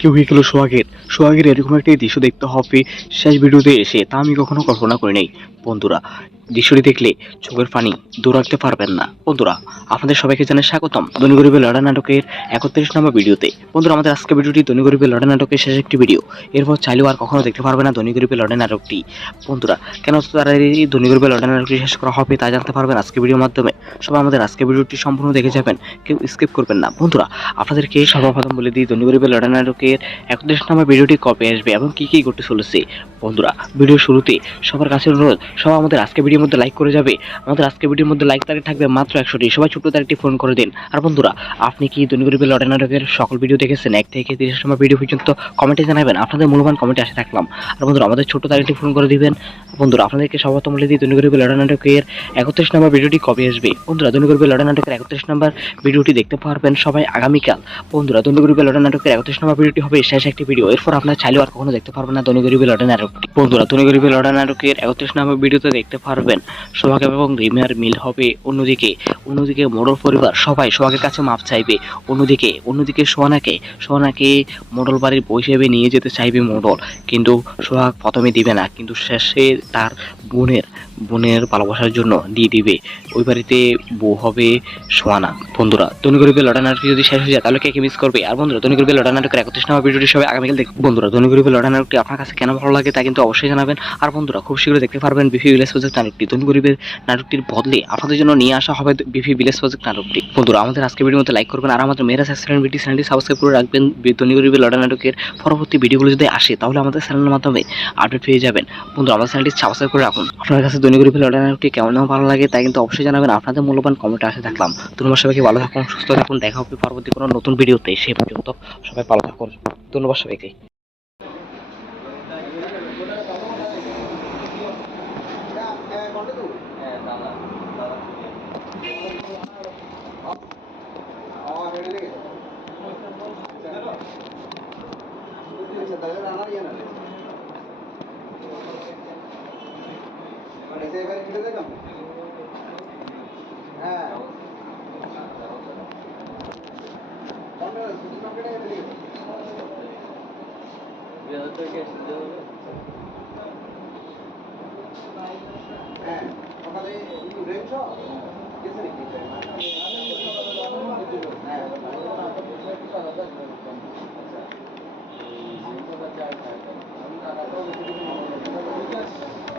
কেউ হয়ে গেল সোহাগের? সোহাগের এরকম একটা দৃশ্য দেখতে হবে শেষ ভিডিওতে এসে, তা আমি কখনো কল্পনা করি নাই। বন্ধুরা দৃশ্যটি দেখলে চোখের পানি দূর রাখতে পারবেন না। বন্ধুরা, আপনাদের সবাইকে জানাই স্বাগতম ধনী গরিবের লড়া নাটকের একত্রিশ নম্বর ভিডিওতে। বন্ধুরা, আমাদের আজকে ভিডিওটি ধনী গরিবের লড়া নাটকের শেষ একটি ভিডিও। এরপর চাইলেও আর কখনো দেখতে পারবে না ধনী গরিবের লড়াই নাটকটি। বন্ধুরা, কেন এই ধনী গরিবের লড়াই নাটকটি শেষ করা হবে তা জানতে পারবেন আজকে ভিডিওর মাধ্যমে। সবাই আমাদের আজকে ভিডিওটি সম্পূর্ণ দেখে যাবেন, কেউ স্কিপ করবেন না। বন্ধুরা, আপনাদেরকে সর্বপ্রথম বলে দিই ধনী গরিবের লড়াই নাটকের একত্রিশ নম্বর ভিডিওটি কবে আসবে এবং কি কি ঘটতে চলেছে। বন্ধুরা ভিডিও শুরুতে সবার কাছে অনুরোধ, সবাই আমাদের আজকে ভিডিওর মধ্যে লাইক করে যাবে। আমাদের আজকে ভিডিওর মধ্যে লাইক তারিখ থাকবে মাত্র একশোটি। সবাই ছোট্ট তারিখটি ফোন করে দিন। আর বন্ধুরা, আপনি কি গরিবের লড়াই নাটকের সকল ভিডিও দেখেছেন? এক থেকে তিরিশ নম্বর ভিডিও পর্যন্ত কমেন্টে জানাবেন। আপনাদের মূল্যবান কমেন্টে আসে থাকলাম। আর বন্ধুরা, আমাদের ছোট তারিখটি ফোন করে দিবেন। বন্ধুরা, আপনাদেরকে বলে দিই ধনী গরিবের লড়াই নাটকের একত্রিশ নম্বর ভিডিওটি কবে আসবে? বন্ধুরা গরিবের লড়াই নাটকের একত্রিশ নম্বর ভিডিওটি দেখতে পারবেন সবাই আগামীকাল। বন্ধুরা গরিবের লড়াই নাটকের একত্রিশ নম্বর ভিডিওটি হবে শেষ একটি ভিডিও এরপর আপনার চাইলেও আর কখনো দেখতে পারবেন না গরিবের লড়াই নাটকটি। বন্ধুরা গরিবের লড়াই নাটকের একত্রিশ নম্বর ভিডিওতে দেখতে পারবেন সোহাগ এবং রিমিয়ার মিল হবে অন্যদিকে। অন্যদিকে মোড়ল পরিবার, সবাই সোহাগের কাছে মাপ চাইবে। অন্যদিকে অন্যদিকে সোহানাকে সোহানাকে মোড়ল বাড়ির বই হিসেবে নিয়ে যেতে চাইবে মোড়ল। কিন্তু সোহাগ প্রথমে দিবে না, কিন্তু শেষে তার বোনের বোনের ভালোবাসার জন্য দিয়ে দিবে। ওই বাড়িতে বউ হবে সোয়ানা বন্ধুরা, ধনী গরিবের লড়াই নাটক যদি শেষ হয়ে যায়, তাহলে কে কে মিস করবে? আর বন্ধুরা, ধনী গরিবের লড়াই নাটকের একত্রিশ নম্বর ভিডিওটি সবাই আগামীকাল দেখ বন্ধুরা, ধনী গরিবের লড়াই নাটকটি আপনার কাছে কেন ভালো লাগে তা কিন্তু অবশ্যই জানাবেন। আর বন্ধুরা, খুব শীঘ্রই দেখতে পারবেন বিফি ভিলেজ প্রজেক্ট নাটকটি। ধনী গরিবের নাটকটির বদলে আপনাদের জন্য নিয়ে আসা হবে বিফি ভিলেজ প্রজেক্ট নাটকটি। বন্ধুরা, আমাদের আজকে ভিডিওর মধ্যে লাইক করবেন আর আমাদের মেয়েরা সাবস্ক্রাইব ভিডিও চ্যানেলটি সাবস্ক্রাইব করে রাখবেন। ধনী গরিবের লড়াই নাটকের পরবর্তী ভিডিওগুলো যদি আসে, তাহলে আমাদের চ্যানেলের মাধ্যমে আপডেট পেয়ে যাবেন। বন্ধুরা, আমাদের চ্যানেলটি সাবস্ক্রাইব করে রাখুন। আপনার কাছে লড়াই নাটকটি কেমন ভালো লাগে তাই কিন্তু অবশ্যই জানাবেন। আপনাদের মূল্যবান কমেন্টে আসে থাকলাম। ধন্যবাদ সবাইকে ভালো থাকুন, সুস্থ থাকুন, দেখা হবে পরবর্তী কোনো নতুন ভিডিওতে সেই পর্যন্ত সবাই ভালো থাকুন। ধন্যবাদ সবাইকে।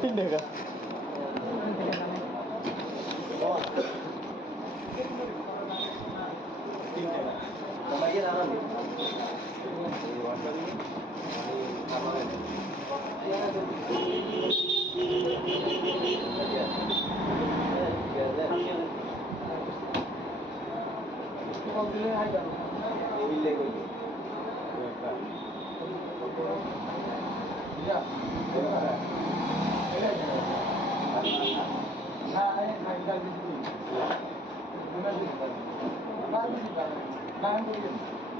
তিন টাকা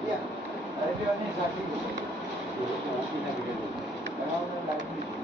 Iya. Ada dia ni sakit. you.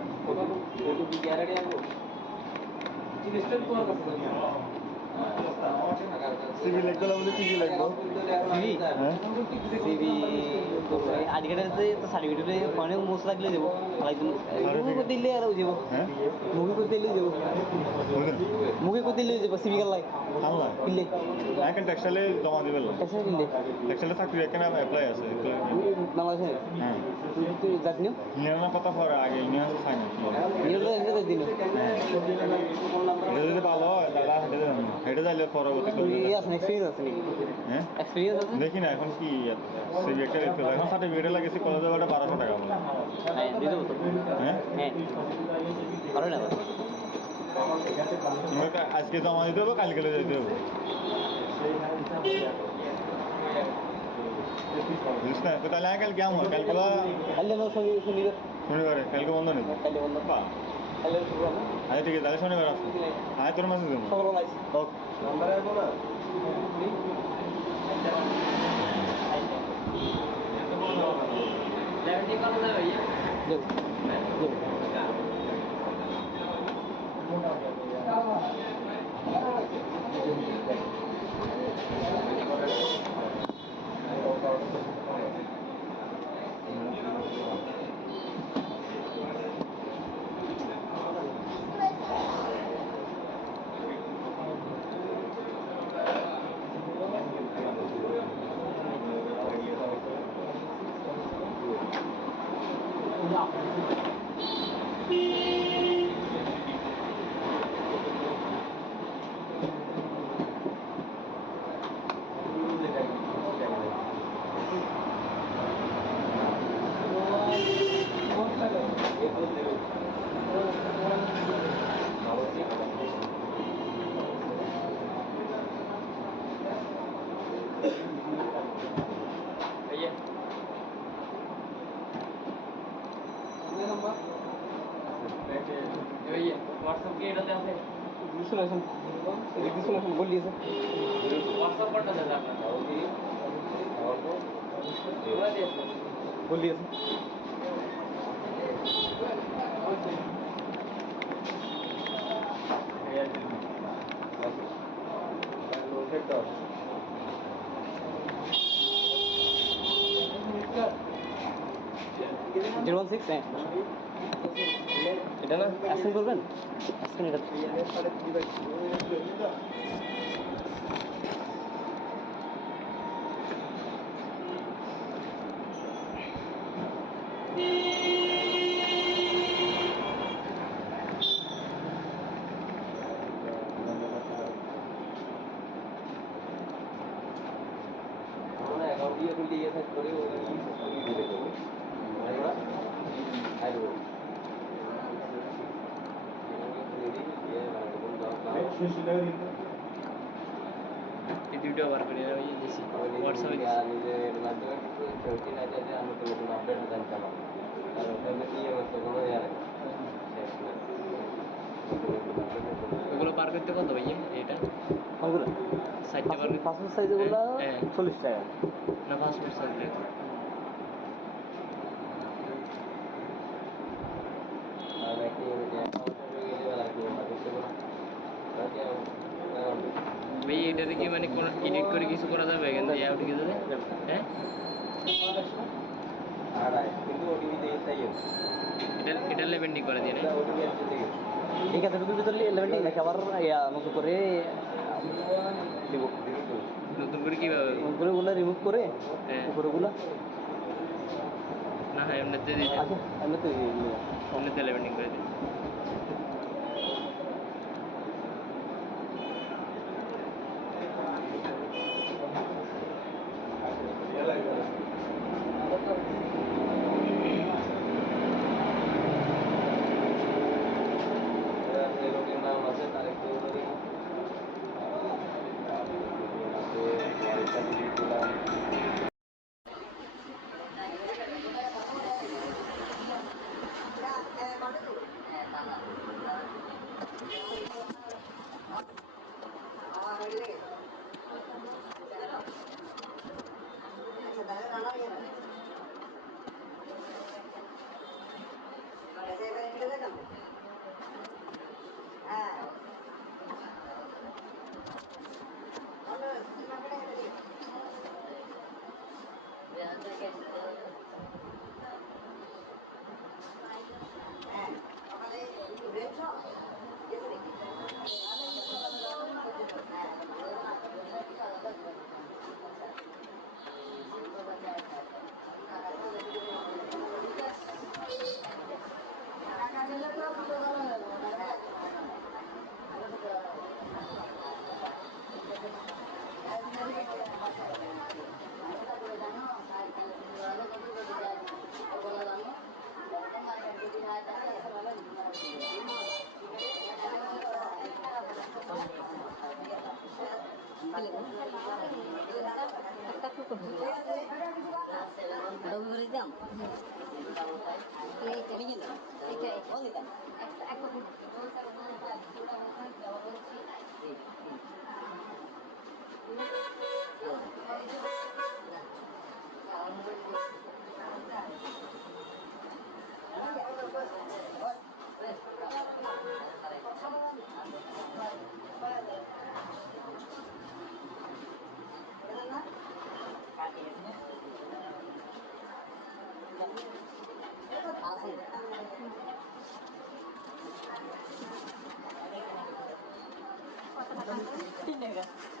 Photo photo की गैरंटी है वो जी मिस्टर को का फ़ोटो दिया সিভি লিখতে লাগলে কি কি লাগবে হ্যাঁ। সিভি আইডি কার্ড আছে তো সার্টিফিকেটে ফোনে মোস্ট লাগলে যাব মুখে করতে দিলে আর যাব হ্যাঁ। মুখে করতে দিলে যাব মুখে? করতে দিলে যাব সিভি কার লাই। আল্লাহ কিনলে এখন টেক্সটাইলে জমা দিবেন কাছে কিনলে টেক্সটাইলে চাকরি এখানে অ্যাপ্লাই আছে। বাংলাদেশে? হ্যাঁ। তুই যাস নিও কথা পরে আগে নিয়ে চাই না এসে দিন এটা যদি ভালো হয় দাদা হেঁটে পরবর্তী ইয়ে আছে নাকি হ্যাঁ? দেখি না এখন কি সিভি একটা লিখতে হবে। এখন সার্টিফিকেটে লাগেছে বারোশো টাকা বলে। হ্যাঁ দিয়ে দেবো তো। হ্যাঁ? হ্যাঁ। আজকে জমা দিতে হবে কালকে যেতে হবে। বুঝিস না তো তাহলে কালকে কালে আমার সঙ্গে শনিবারে। কালকে বন্ধ নেই কালে বন্ধ। আচ্ছা ঠিক আছে তাহলে শনিবার আসো। আয় তোর মাসে দেবো। ওকে দেবো দেবো হোয়াটসঅ্যাপ কি এটাতে আছে শুনে শুন এদিক দিয়ে শুনে শুন বল দিয়েছে হোয়াটসঅ্যাপ কোনটা আছে আপনার ওরা দিয়েছে বল দিয়েছে জিরো সিক্স হ্যাঁ। এটা না? অ্যাসেন করবেন অ্যাসেন এটা আমরা অ্যাকাউন্ট দিয়ে খুলতে ইয়ে থাক করে ওই দিলে করব আমরা আইবো এই দুটো বার করে ওই দিছি হোয়াটসঅ্যাপে দিছি নিজের মাধ্যমে না চাইলে আমি তো নতুন আপডেট আর ওখানে কি অবস্থা কোনো ইয়ার শেষ ওগুলো পার করতে কত ভাইয়া এটা কোনগুলো সাইডটা পার করতে পাসপোর্ট সাইজগুলো হ্যাঁ। চল্লিশ টাকা না পাসপোর্ট সাইজ আর একটু অ্যাকাউন্টে গেলে আর কি করতে পারব আর কি ভাই এটাতে কি মানে কোনো এডিট করে কিছু করা যাবে এখান থেকে? আউট গিয়ে যাবে? হ্যাঁ? আর কিন্তু ওটিপি দিয়ে তাই এটা এটা লেভেন্ডিং করে দিয়ে এই কাজটুকুর ভিতরে ইলেভেন নাকি আবার নতুন করে নতুন করে কীভাবে? উপরেগুলো রিমুভ করে হ্যাঁ। উপরেগুলো। না হ্যাঁ এমনিতে দিয়ে আচ্ছা আমি তো দিয়ে দিলাম। এমনিতে লেভেন্ডিং করে দিই রবিবারে দাম মুভি করতে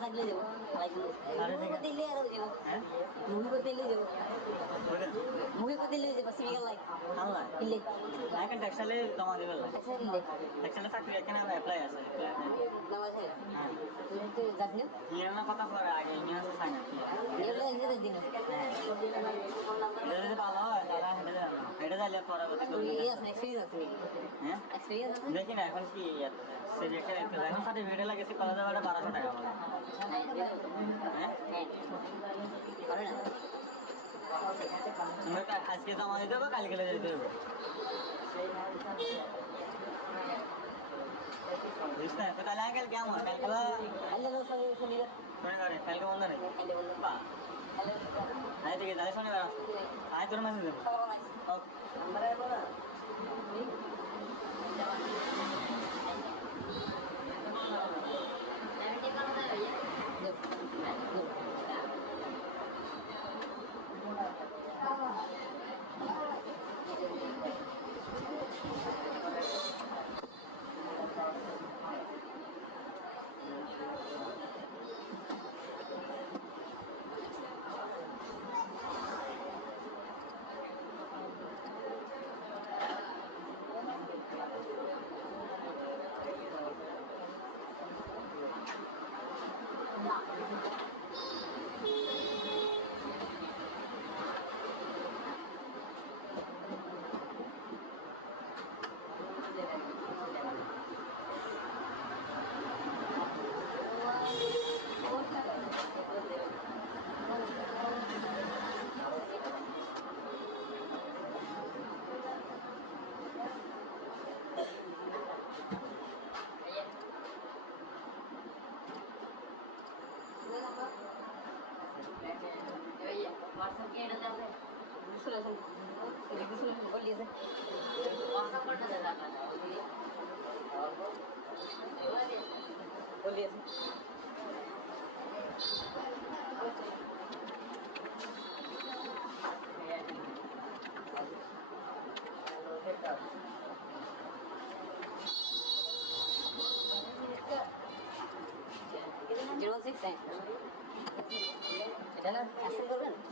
এলে যাব মুভি করতে এলে যাব আল্লাহ ইলে এখন টেক্সটাইলে জমা দিবে আচ্ছা ইলে টেক্সটাইলে চাকরি এখানে অ্যাপ্লাই আছে? নামাজ তুই যাস না কথা পরে আগে নিয়ে আসতে চাই এগুলো এগুলো দিন এটা ভালো হয় তাহলে হেঁটে যাবে পরবর্তী তুই ইয়ে আছে আছে হ্যাঁ এক্সপিরিয়েন্স আছে দেখি না এখন কি সিলেক্টেড এখন সার্টিফিকেট লাগেছে কলেজে বাড়া বারোশো টাকা আজকে জমা দিতে হবে কালকে যেতে হবে বুঝছ না তো তাহলে কালকে আমার কালকে আল্লাহ সঙ্গে সঙ্গে শনিবার কালকে বন্ধ নেই আল্লাহ বলল বা আয় থেকে তাহলে শনিবার আসো আয় তোর মাসে দেবো ওকে আমরা বলা জিরো সিক্স এটা না অ্যাসেন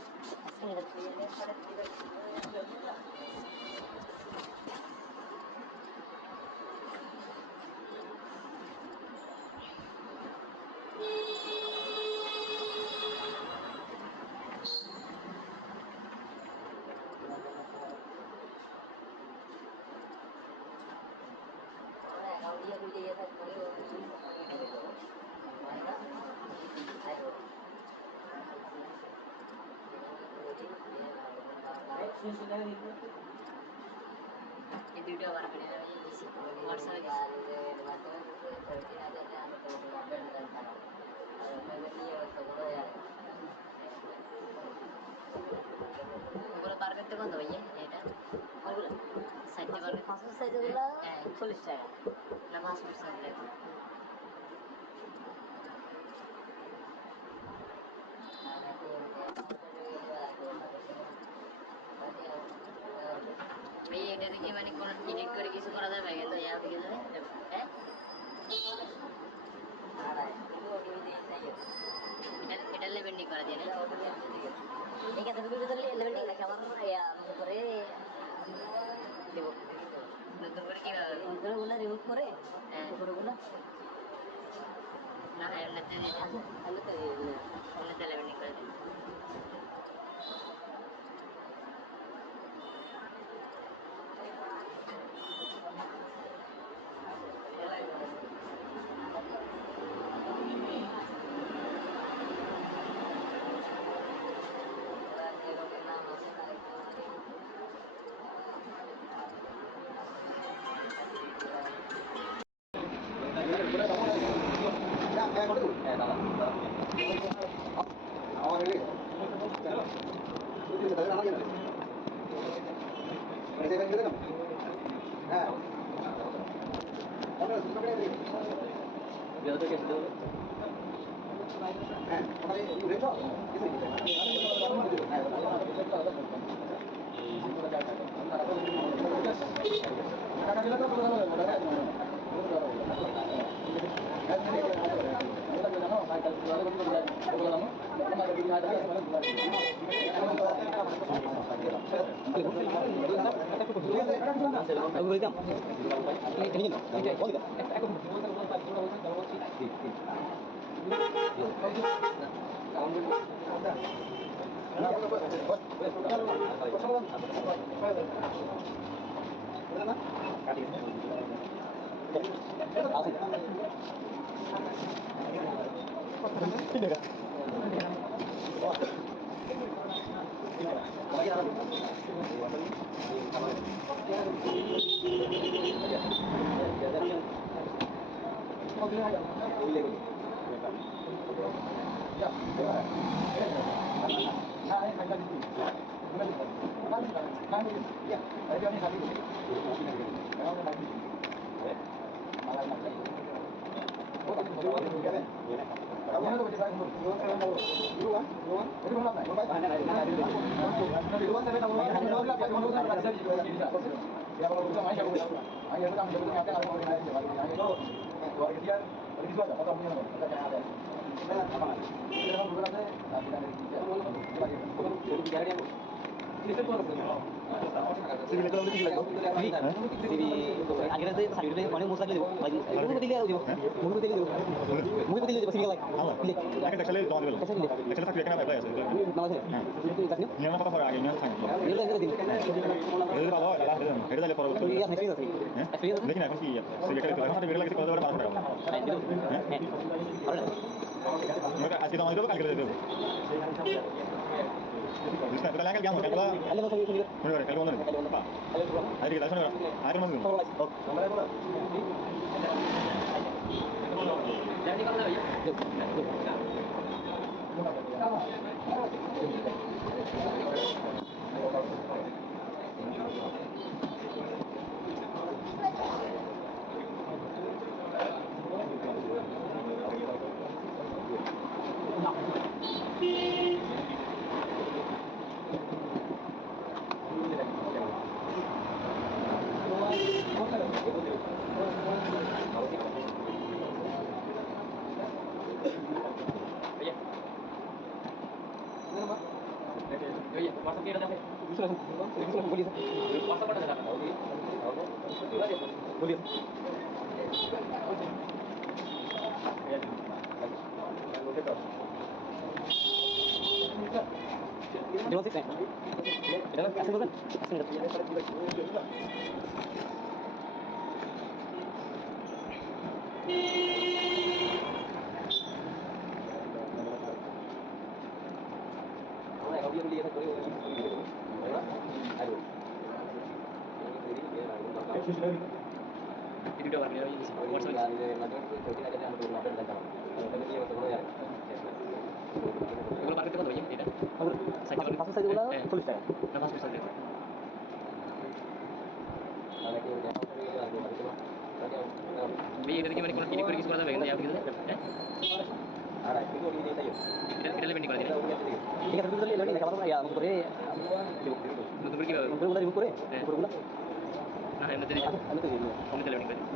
ওগুলো পার করতে কত ভাইয়া এটা ওগুলো সাইডে পার পাঁচশো সাইডে গুলো হ্যাঁ চল্লিশ টাকা না পাঁচশো সাইডে ভাই থেকে মানে কোন এডিট করে কিছু করা যাবে কিন্তু ইয়া হ্যাঁ? এটা এটা লেভেন্ডিং করা না ঠিক আছে তুমি ভিতরে লেভেন্ডিং রাখি আমার করে দেবো। নতুন করে কি ওগুলো রিমুভ করে হ্যাঁ। ওগুলো না এমনিতে এমনিতে লেভেন্ডিং করে দিই আগের যে সার্টিফিকেট অনেক মোস্ট লাগলে দেবো মুভি দিলে দেবো মুভি দিলে দেবো মুভি দিলে দেবো সিঙ্গেল লাইক একটা দেখলে জমা দেবে দেখলে থাকবে এখানে অ্যাপ্লাই আছে নিয়ম কথা পরে আগে নিয়ম থাকবে এটা ভালো হয় লাস্ট এটা দিলে পরবর্তী দেখি না এখন কি সিলেক্ট করতে এখন বের লাগছে কত টাকা 500 টাকা আমরা আজকে জমা দেবো কালকে দেবো বুঝতে পারলে কালকে কেমন কালকে মনে করে কালকে বন্ধ নেই আরে কি লাইসেন্স আরে মনে জিরো সিক্স নাইন এটা আসেন বলবেন আসেন আমরা এখন দিয়ে দিয়ে থাকতে পারি তাই না আর ভিডিও বানিয়ে আমি এগুলো বার করতে কত ভাই এটা পাঁচশো সাইজগুলো চল্লিশ টাকা না পাঁচ পয়সা দেবো ভাই এটা কি মানে কোনো ক্লিক করে কিছু করা যাবে কিন্তু অ্যাপ কিছু হ্যাঁ এটা এটা লেভেন্টি করে দিন ঠিক আছে তুমি তাহলে লেখা পারো ইয়া আমাকে করে নতুন করে কীভাবে নম্বরগুলো রিমুভ করে হ্যাঁ। উপরগুলো না এমনিতে দিই আমি তো দিয়ে দিবো কমিতে লেভেন্টি করে দিন